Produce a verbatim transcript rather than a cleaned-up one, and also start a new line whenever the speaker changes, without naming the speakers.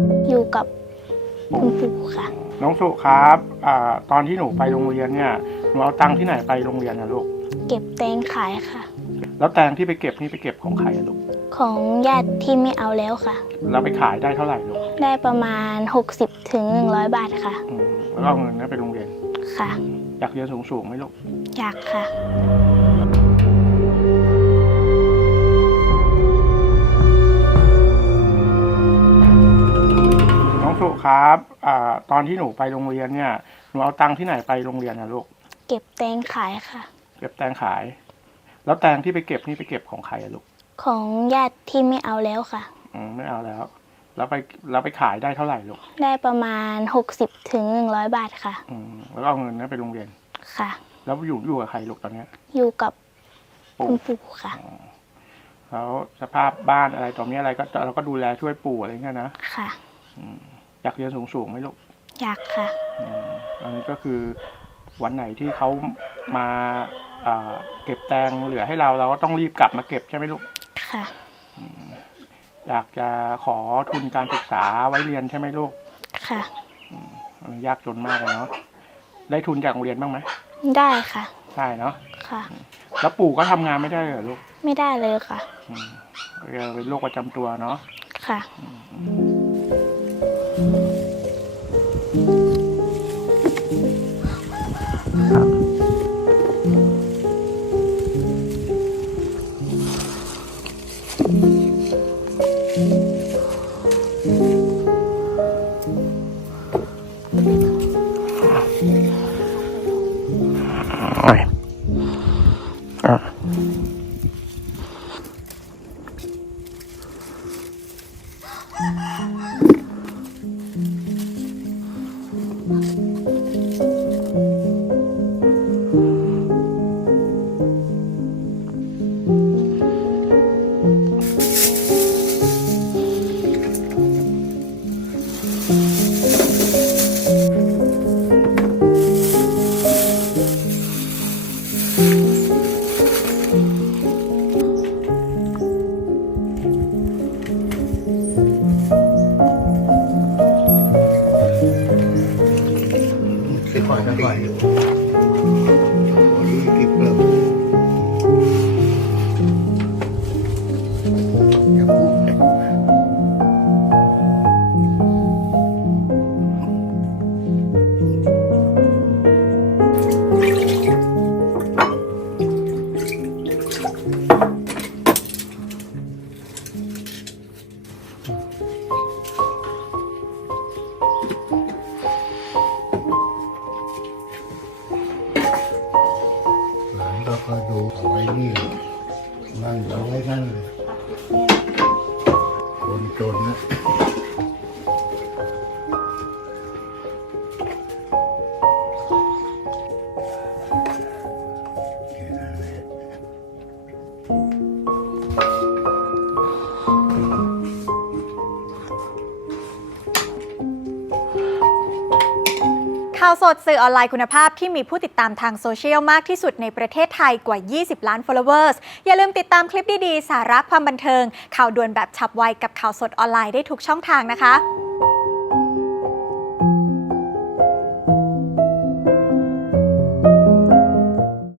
อยู่กับคุณปู่ค่ะ
น้องสุครับอ่าตอนที่หนูไปโรงเรียนเนี่ยหนูเอาตังค์ที่ไหนไปโรงเรียนนะลูก
เก็บแตงขายค่ะ
แล้วแตงที่ไปเก็บนี่ไปเก็บของใครอะลูก
ของญาติที่ไม่เอาแล้วค่ะ
เราไปขายได้เท่าไหร่ลูก
ได้ประมาณหกสิบถึงหนึ่งร้อยบาทค่ะ
อืมแล้วเอาเงินนั้นไปโรงเรียน
ค่ะ
อยากเรียนสูงๆไหมลูก
อยากค่ะ
น้องสุครับอ่าตอนที่หนูไปโรงเรียนเนี่ยหนูเอาตังค์ที่ไหนไปโรงเรียนนะลูก
เก็บแตงขายค่ะ
เก็บแตงขายแล้วแตงที่ไปเก็บนี่ไปเก็บของใครอะลูก
ของญาติที่ไม่เอาแล้วค่ะ
อืมไม่เอาแล้วแล้วไปแล้วไปขายได้เท่าไหร่ลูก
ได้ประมาณหกสิบถึงหนึ่งร้อยบาทค่ะ
อืมแล้วเอาเงินนั้นไปโรงเรียน
ค่ะ
แล้วอยู่อยู่กับใครลูกตอนนี้
อยู่กับคุณปู่ค่ะ
แล้วสภาพบ้านอะไรตอนนี้อะไรก็เราก็ดูแลช่วยปู่อะไรเงี้ยนะ
ค่ะ
อยากเรียนสูงๆไหมลูก
อยากค่ะ
อันนี้ก็คือวันไหนที่เขามาเก็บแตงเหลือให้เราเราก็ต้องรีบกลับมาเก็บใช่ไหมลูก
ค่ะ
อยากจะขอทุนการศึกษาไว้เรียนใช่ไหมลูก
ค่ะ
อันนี้ยากจนมากเลยเนาะได้ทุนจากโรงเรียนบ้างไหม
ได้ค่ะ
ได้เนาะ
ค่ะ
แล้วปู่ก็ทำงานไม่ได้เหรอลูก
ไม่ได้เลยค่ะ
เป็นโรคประจำตัวเนาะ
ค่ะ
อ่ะ
ค่อยๆค่อยๆโอ้ยกิบเริ่มอย่าพูดก็คอยดูเอาไว้นี่นั่งเอาไว้นั่นเลยคนจนนะ
ข่าวสดสื่อออนไลน์คุณภาพที่มีผู้ติดตามทางโซเชียลมากที่สุดในประเทศไทยกว่ายี่สิบล้าน followers อย่าลืมติดตามคลิปดีๆสาระความบันเทิงข่าวด่วนแบบฉับไวกับข่าวสดออนไลน์ได้ทุกช่องทางนะคะ